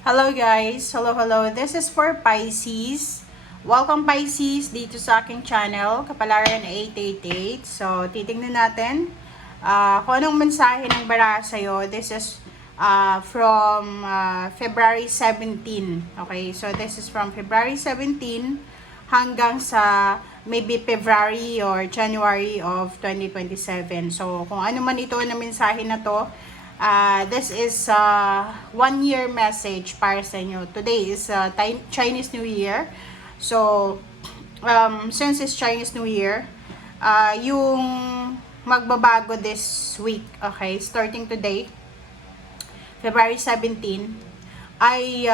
Hello guys! Hello! This is for Pisces. Welcome Pisces dito sa aking channel, Kapalaran 888. So, titingnan natin kung anong mensahe ng baraha sa'yo. This is from February 17. Okay, so this is from February 17 hanggang sa maybe February or January of 2027. So, kung ano man ito na mensahe na to, this is 1 year message para sa inyo. Today is Chinese New Year. So, since it's Chinese New Year, yung magbabago this week, okay, starting today, February 17, ay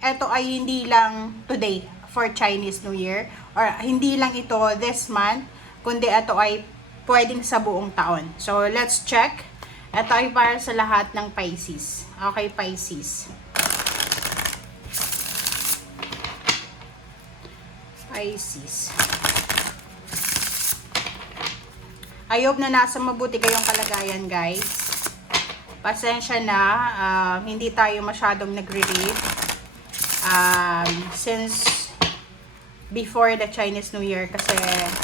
eto ay hindi lang today for Chinese New Year, or hindi lang ito this month, kundi ito ay pwedeng sa buong taon. So, let's check. Ito ay para sa lahat ng Pisces. Okay, Pisces. Pisces. I hope na nasa mabuti kayong kalagayan, guys. Pasensya na, hindi tayo masyadong nagre-read. Since before the Chinese New Year, kasi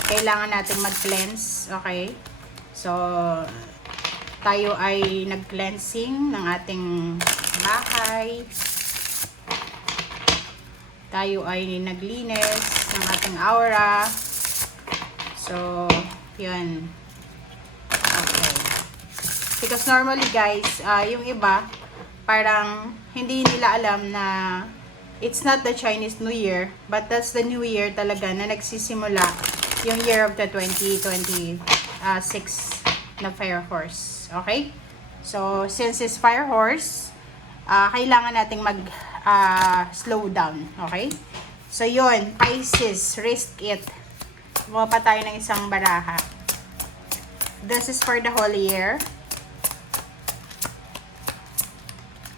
kailangan natin mag-cleanse, okay? So, tayo ay nag-cleansing ng ating bahay. Tayo ay naglinis ng ating aura. So, yun. Okay. Because normally guys, yung iba, parang hindi nila alam na it's not the Chinese New Year, but that's the New Year talaga na nagsisimula yung year of the 2026 na Fire Horse. Okay? So, since it's Fire Horse, kailangan nating slow down. Okay? So, yun. Pisces, risk it. Gumawa pa tayo ng isang baraha. This is for the whole year.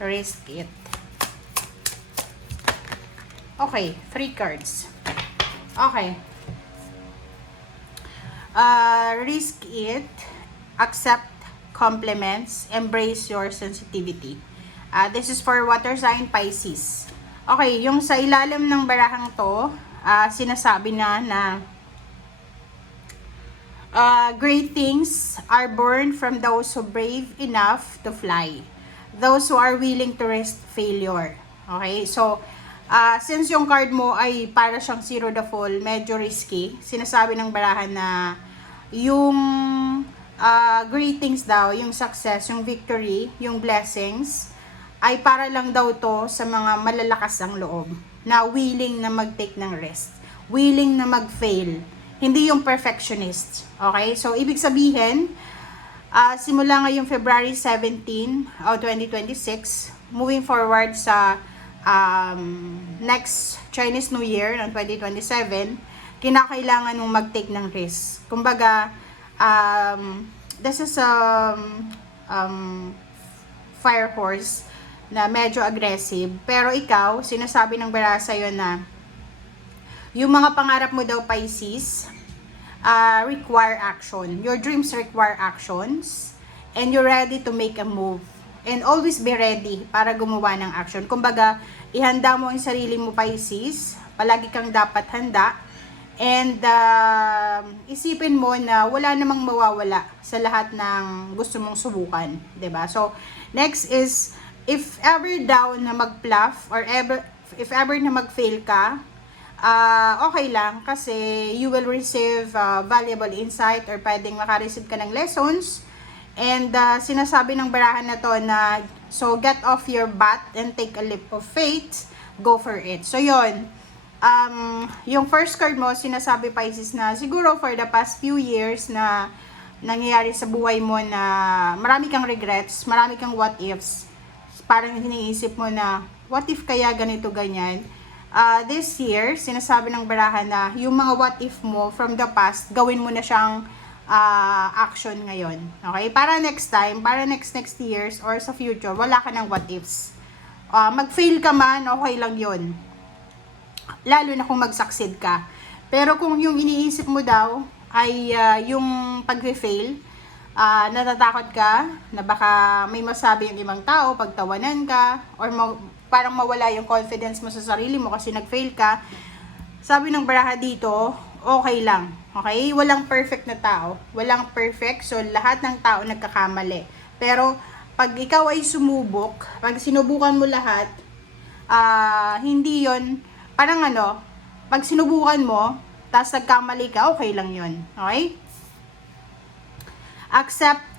Risk it. Okay. 3 cards. Okay. Risk it. Accept compliments, embrace your sensitivity. This is for water sign Pisces. Okay, yung sa ilalim ng barahang to, sinasabi na great things are born from those who brave enough to fly. Those who are willing to risk failure. Okay, so since yung card mo ay para siyang zero the fall, medyo risky, sinasabi ng barahan na yung great things daw, yung success, yung victory, yung blessings, ay para lang daw to sa mga malalakas ang loob, na willing na mag-take ng risk, willing na mag-fail, hindi yung perfectionist. Okay? So, ibig sabihin, simula ngayong February 17 o 2026, moving forward sa next Chinese New Year ng 2027, kinakailangan mong mag-take ng risk. Kumbaga, this is Fire Horse na medyo aggressive, pero ikaw, sinasabi ng baraha sa'yo na yung mga pangarap mo daw, Pisces, require action. Your dreams require actions, and you're ready to make a move. And always be ready para gumawa ng action. Kumbaga, ihanda mo ang sarili mo, Pisces. Palagi kang dapat handa. And isipin mo na wala namang mawawala sa lahat ng gusto mong subukan, 'di ba? So, next is if ever down na mag-bluff or if ever na mag-fail ka, okay lang kasi you will receive valuable insight or pwedeng makareceive ka ng lessons. And sinasabi ng barahan na to na so get off your butt and take a leap of faith, go for it. So, yon. Yung first card mo, sinasabi Pisces na siguro for the past few years na nangyayari sa buhay mo na marami kang regrets, marami kang what ifs. Parang iniisip mo na what if kaya ganito ganyan. This year, sinasabi ng barahan na yung mga what if mo from the past, gawin mo na siyang action ngayon. Okay? Para next time, para next years or sa future, wala ka ng what ifs. Mag-fail ka man, okay lang yun. Lalo na kung mag-succeed ka. Pero kung yung iniisip mo daw ay yung pag-fail, natatakot ka na baka may masabi yung ibang tao, pagtawanan ka, or parang mawala yung confidence mo sa sarili mo kasi nag-fail ka. Sabi ng baraha dito, okay lang. Okay? Walang perfect na tao. Walang perfect. So, lahat ng tao nagkakamali. Pero, pag ikaw ay sumubok, pag sinubukan mo lahat, hindi yon parang pag sinubukan mo, tapos nagkamali ka, okay lang yon. Okay? Accept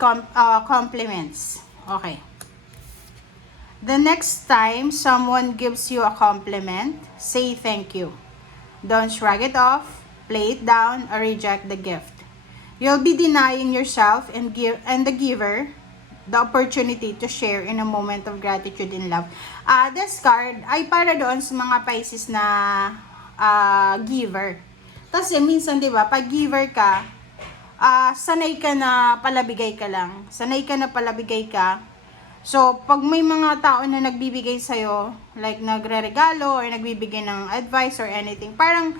compliments. Okay. The next time someone gives you a compliment, say thank you. Don't shrug it off, play it down, or reject the gift. You'll be denying yourself and the giver the opportunity to share in a moment of gratitude and love. This card ay para doon sa mga Pisces na giver. Kasi minsan, di ba, pag giver ka, sanay ka na palabigay ka lang. Sanay ka na palabigay ka. So, pag may mga tao na nagbibigay sa'yo, like nagre-regalo or nagbibigay ng advice or anything, parang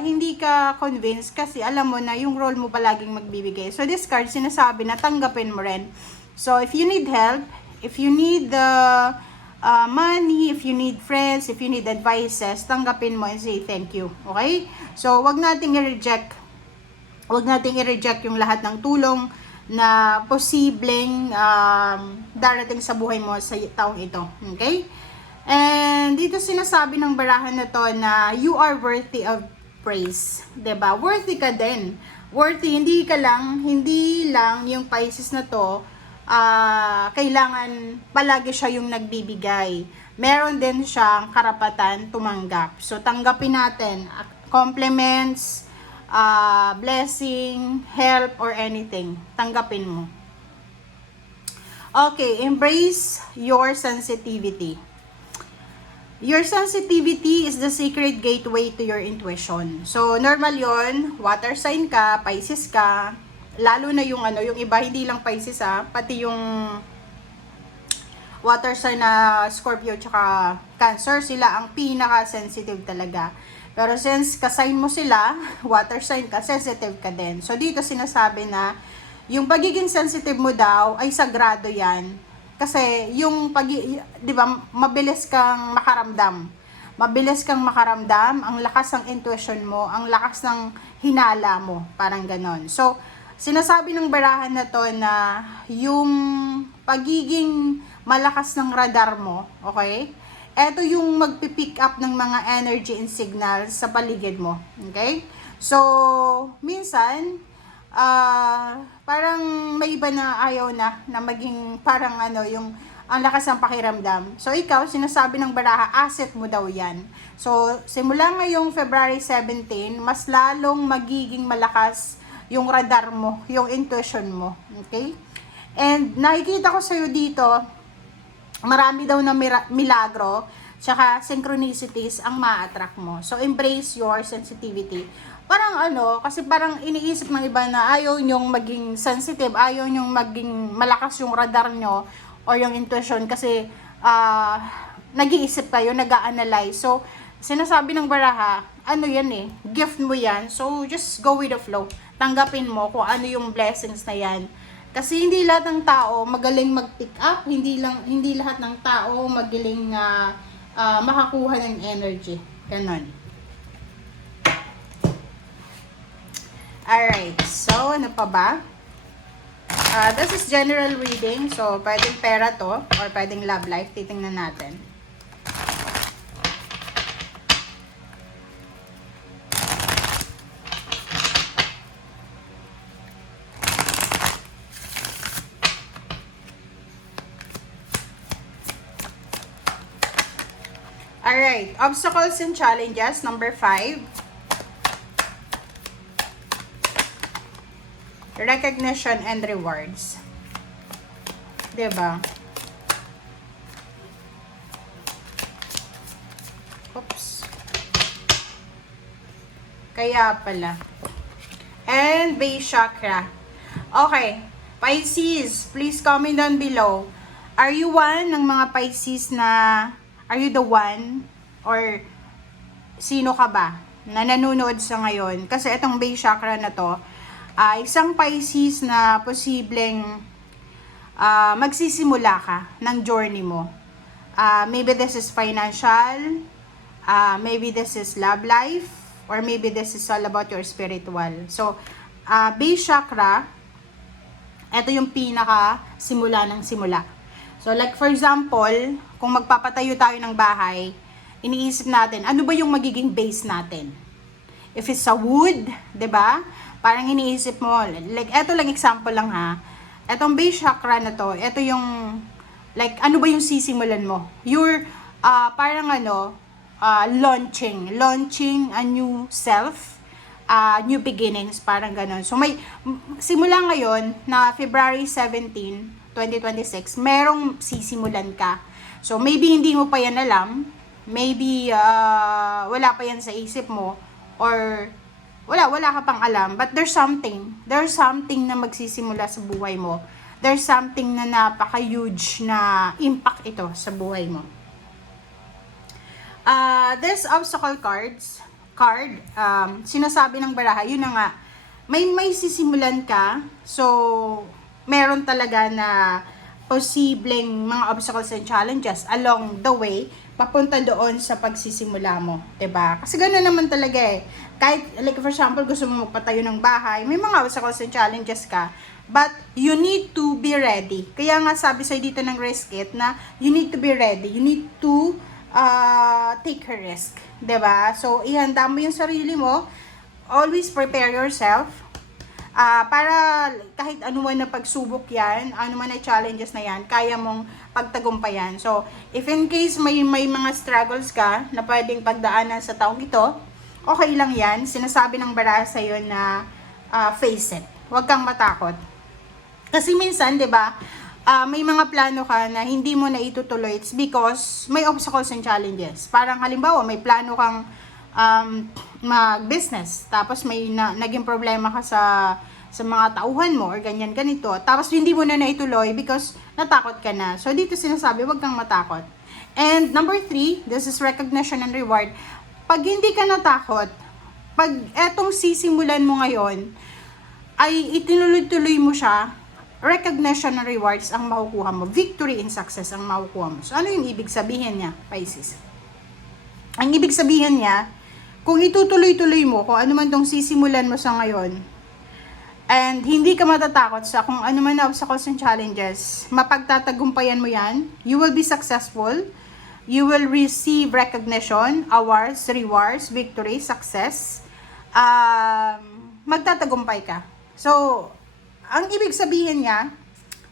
hindi ka convinced kasi alam mo na yung role mo palaging magbibigay. So, this card, sinasabi na tanggapin mo rin. So, if you need help, if you need money, if you need friends, if you need advices, tanggapin mo and say thank you. Okay? So, wag nating i-reject yung lahat ng tulong na posibleng darating sa buhay mo sa taong ito. Okay? And dito sinasabi ng barahan na to na you are worthy of praise. 'Di ba? Worthy ka din. Worthy, hindi lang yung Pisces na to, kailangan palagi siya yung nagbibigay. Meron din siyang karapatan tumanggap. So, tanggapin natin compliments, blessing, help, or anything. Tanggapin mo. Okay, embrace your sensitivity. Your sensitivity is the secret gateway to your intuition. So, normal yon, water sign ka, Pisces ka, lalo na yung yung iba, hindi lang Pisces pati yung water sign na Scorpio tsaka Cancer, sila ang pinaka-sensitive talaga. Pero since kasign mo sila, water sign ka, sensitive ka din. So, dito sinasabi na yung pagiging sensitive mo daw ay sagrado yan. Kasi yung di ba, mabilis kang makaramdam. Mabilis kang makaramdam, ang lakas ng intuition mo, ang lakas ng hinala mo, parang ganon. So, sinasabi ng barahan na to na yung pagiging malakas ng radar mo, okay? Ito yung magpipick up ng mga energy and signals sa paligid mo, okay? So, minsan, parang may iba na ayaw na maging parang yung ang lakas ng pakiramdam. So, ikaw, sinasabi ng baraha, asset mo daw yan. So, simula ngayong February 17, mas lalong magiging malakas yung radar mo, yung intuition mo. Okay? And, nakikita ko sa'yo dito, marami daw na milagro, tsaka synchronicities ang ma-attract mo. So, embrace your sensitivity. Parang kasi parang iniisip ng iba na ayaw nyong maging sensitive, ayaw nyong maging malakas yung radar nyo or yung intuition kasi nag-iisip kayo, nag-a-analyze. So, sinasabi ng baraha, yan gift mo yan. So, just go with the flow. Tanggapin mo kung ano yung blessings na yan. Kasi hindi lahat ng tao magaling mag-pick up, hindi lahat ng tao magaling makakuha ng energy. Ganon. Alright, so ano pa ba? This is general reading. So, pwedeng pera to or pwedeng love life. Titingnan natin. Alright, obstacles and challenges, number 5. Recognition and rewards. Diba? Oops. Kaya pala. And base chakra. Okay. Pisces, please comment down below. Are you one ng mga Pisces na, are you the one? Or sino ka ba na nanonood sa ngayon? Kasi itong base chakra na to, Isang Pisces na posibleng magsisimula ka ng journey mo. Maybe this is financial, maybe this is love life, or maybe this is all about your spiritual. So, base chakra, ito yung pinaka simula ng simula. So, like for example, kung magpapatayo tayo ng bahay, iniisip natin, ano ba yung magiging base natin? If it's a wood, 'di ba? Parang iniisip mo, like eto lang example lang ha. Etong base chakra na to, eto yung like ano ba yung sisimulan mo? You're parang launching a new self, new beginnings, parang ganon. So may simula ngayon na February 17, 2026, merong sisimulan ka. So maybe hindi mo pa yan alam, maybe wala pa yan sa isip mo, or wala ka pang alam, but there's something na magsisimula sa buhay mo. There's something na napaka-huge na impact ito sa buhay mo. This obstacle card, sinasabi ng baraha, yun na nga, may sisimulan ka, so meron talaga na posibleng mga obstacles and challenges along the way papunta doon sa pagsisimula mo, 'di ba? Kasi ganoon naman talaga eh. Kahit like for example, gusto mo magpatayo ng bahay, may mga obstacles and challenges ka, but you need to be ready. Kaya nga sabi sa dito ng risk it na you need to be ready. You need to take a risk, 'di ba? So ihanda mo yung sarili mo. Always prepare yourself. Para kahit anuman na pagsubok yan, anuman na challenges na yan, kaya mong pagtagumpayan. So, if in case may mga struggles ka na pwedeng pagdaanan sa taong ito, okay lang yan. Sinasabi ng baraha sa'yo na face it. Huwag kang matakot. Kasi minsan, di ba, may mga plano ka na hindi mo na itutuloy. It's because may obstacles and challenges. Parang halimbawa, may plano kang mag-business, tapos may naging problema ka sa mga tauhan mo or ganito, tapos hindi mo na naituloy because natakot ka na. So dito sinasabi, wag kang matakot. And number 3, this is recognition and reward. Pag hindi ka natakot, pag etong sisimulan mo ngayon ay itinuloy-tuloy mo siya, recognition and rewards ang makukuha mo, victory and success ang makukuha mo. So ano yung ibig sabihin niya, Pisces? Ang ibig sabihin niya, kung itutuloy-tuloy mo, kung ano man tong sisimulan mo sa ngayon, and hindi ka matatakot sa kung ano man na obstacles and challenges, mapagtatagumpayan mo yan, you will be successful, you will receive recognition, awards, rewards, victory, success, magtatagumpay ka. So, ang ibig sabihin niya,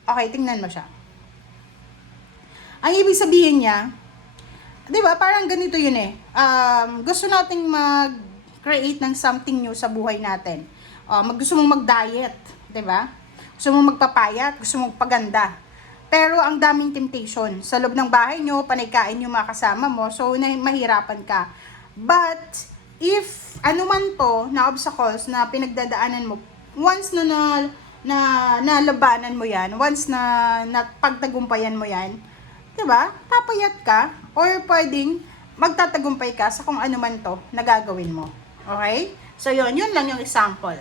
okay, tingnan mo siya. Ang ibig sabihin niya, 'di ba? Parang ganito 'yun eh. Gusto nating mag-create ng something new sa buhay natin. Gusto mong mag-diet, 'di ba? Gusto mong magpapayat, gusto mong magpaganda. Pero ang daming temptation. Sa loob ng bahay nyo, panaykain yung mga kasama mo, so mahirapan ka. But if ano man to na obstacles na pinagdadaanan mo, once na nalabanan mo 'yan, once na pagtagumpayan mo 'yan, 'di ba? Papayat ka or pwedeng magtatagumpay ka sa kung ano man to na gagawin mo. Okay? So yun lang yung example.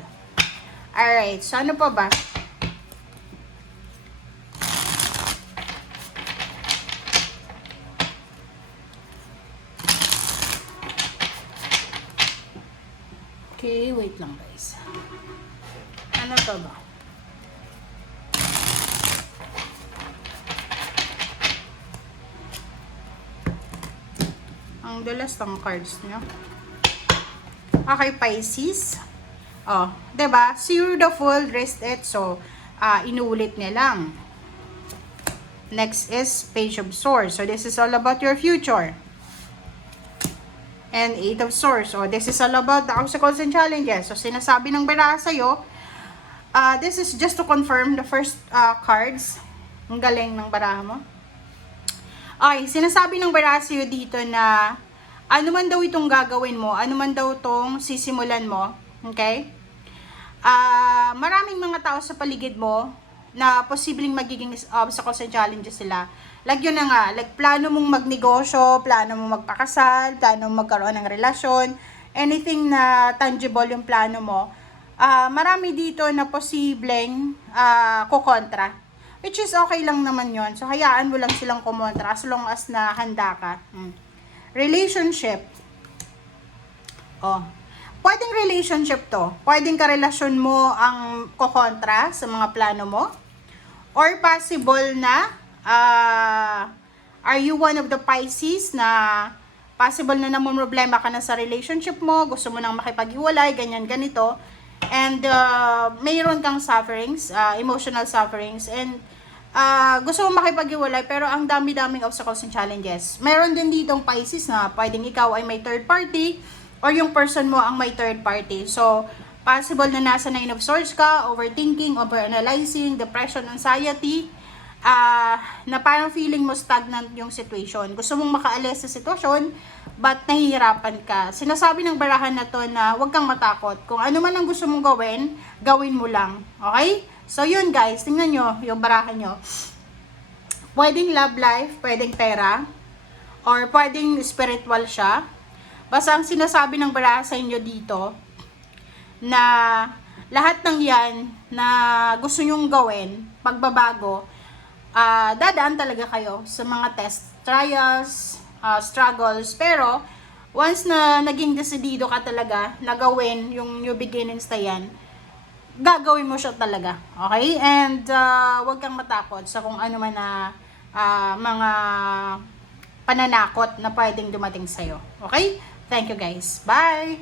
Alright, so ano pa ba? Okay, wait lang guys. Ano to ba? Ang dulas ng cards niya. Okay, Pisces. 'Di ba? So you're the fool, rest it. So, inuulit niya lang. Next is Page of Swords. So this is all about your future. And 8 of Swords. So this is all about the obstacles and challenges. So sinasabi ng baraha sa'yo, this is just to confirm the first cards. Ang galing ng baraha mo. Okay, sinasabi ng baraha sa'yo dito na ano man daw itong gagawin mo, ano man daw itong sisimulan mo, okay? Maraming mga tao sa paligid mo na posibleng magiging obstacles and challenges sila. Like yun na nga, like plano mong magnegosyo, plano mong magpakasal, plano mong magkaroon ng relasyon, anything na tangible yung plano mo, marami dito na posibleng kukontra. Which is okay lang naman yon. So, hayaan mo lang silang kumontra as long as na handa ka. Relationship. Pwedeng relationship to. Pwedeng karelasyon mo ang kukontra sa mga plano mo. Or possible na, are you one of the Pisces na possible na namumroblema ka na sa relationship mo, gusto mo nang makipaghiwalay, ganyan, ganito. And mayroon kang sufferings, emotional sufferings, and gusto mo makipaghiwalay pero ang dami-daming obstacles and challenges. Meron din ditong Pisces na pwedeng ikaw ay may third party or yung person mo ang may third party. So, possible na nasa 9 of Swords ka, overthinking, overanalyzing, depression, anxiety, na parang feeling mo stagnant yung situation. Gusto mong makaalis sa sitwasyon, but nahihirapan ka. Sinasabi ng barahan na to na huwag kang matakot. Kung ano man ang gusto mong gawin, gawin mo lang. Okay? So, yun guys, tingnan nyo yung barahan nyo. Pwedeng love life, pwedeng pera, or pwedeng spiritual siya. Basta ang sinasabi ng baraha sa inyo dito, na lahat ng yan na gusto nyong gawin, pagbabago, dadaan talaga kayo sa mga test, trials, struggles. Pero, once na naging desidido ka talaga na gawin yung new beginnings na yan, gagawin mo siya talaga. Okay? And, wag kang matakot sa kung ano man na mga pananakot na pwedeng dumating sa'yo. Okay? Thank you guys. Bye!